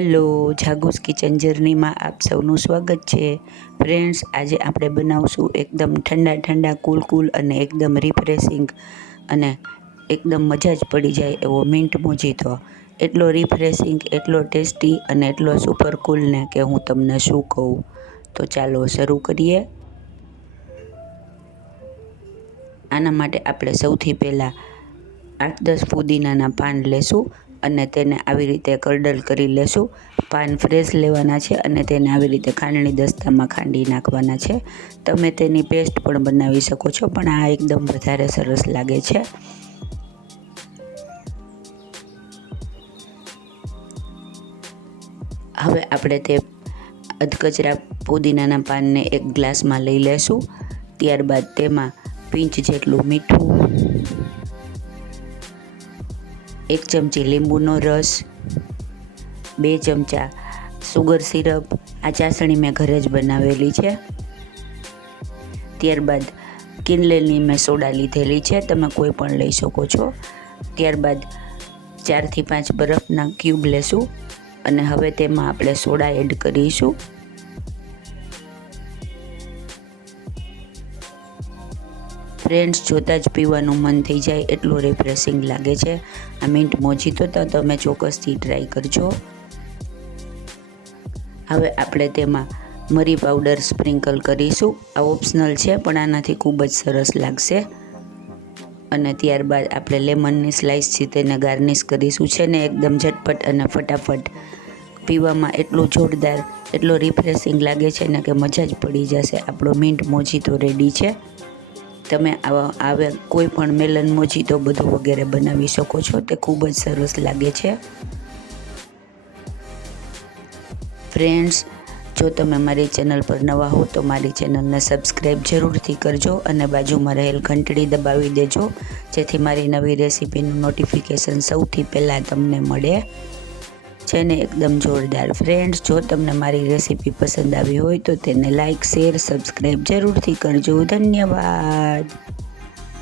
Hello, જાગુસ kitchen જર્નીમાં આપ સૌનું સ્વાગત છે. ફ્રેન્ડ્સ, આજે આપણે બનાવશું એકદમ ઠંડા કૂલ અને એકદમ રિફ્રેશિંગ અને એકદમ મજા જ પડી જાય એવો મિન્ટ મોજીતો. એટલો રિફ્રેશિંગ, એટલો ટેસ્ટી અને એટલો સુપર કૂલ ને કે હું તમને શું કહું. તો ચાલો શરૂ કરીએ. આના માટે આપણે સૌથી પહેલાં 8-10 પુદીનાના પાન લેશું અને તેને આવી રીતે કરડલ કરી લેશું. પાન ફ્રેશ લેવાના છે અને તેને આવી રીતે ખાંડણી દસ્તામાં ખાંડી નાખવાના છે. તમે તેની પેસ્ટ પણ બનાવી શકો છો, પણ આ એકદમ વધારે સરસ લાગે છે. હવે આપણે તે અધકચરા પુદીનાના પાનને એક ગ્લાસમાં લઈ લેશું. ત્યારબાદ તેમાં પિંચ જેટલું મીઠું, 1 ચમચી લીંબુનો રસ, 2 ચમચા સુગર સિરપ. આ ચાસણી મેં ઘરે જ બનાવેલી છે. ત્યારબાદ કિનલેની મેં સોડા લીધેલી છે, તમે કોઈ પણ લઈ શકો છો. ત્યારબાદ 4 થી 5 બરફના ક્યુબ લેશું અને હવે તેમાં આપણે સોડા એડ કરીશું. ફ્રેન્ડ્સ, જોતાં જ પીવાનું મન થઈ જાય એટલું રિફ્રેશિંગ લાગે છે આ મિન્ટ મોજીતો. તો તમે ચોક્કસથી ટ્રાય કરજો. હવે આપણે તેમાં મરી પાવડર સ્પ્રિંકલ કરીશું. આ ઓપ્શનલ છે, પણ આનાથી ખૂબ જ સરસ લાગશે. અને ત્યારબાદ આપણે લેમનની સ્લાઇસથી તેને ગાર્નિશ કરીશું. છે ને એકદમ ઝટપટ અને ફટાફટ પીવામાં એટલું જોરદાર, એટલો રિફ્રેશિંગ લાગે છે ને કે મજા જ પડી જશે. આપણો મિન્ટ મોજીતો રેડી છે. તમે આવા કોઈ પણ મેલન મોજીતો બધું વગેરે બનાવી શકો છો. તે ખૂબ જ સરસ લાગે છે. ફ્રેન્ડ્સ, જો તમે મારી ચેનલ પર નવા હો તો મારી ચેનલને સબસ્ક્રાઈબ જરૂરથી કરજો અને બાજુમાં રહેલ ઘંટડી દબાવી દેજો, જેથી મારી નવી રેસીપીનું નોટિફિકેશન સૌથી પહેલાં તમને મળે. છે ને એકદમ જોરદાર. ફ્રેન્ડ્સ, જો તમને મારી રેસીપી પસંદ આવી હોય તો તેને લાઇક, શેર, સબસ્ક્રાઈબ જરૂરથી કરજો. ધન્યવાદ.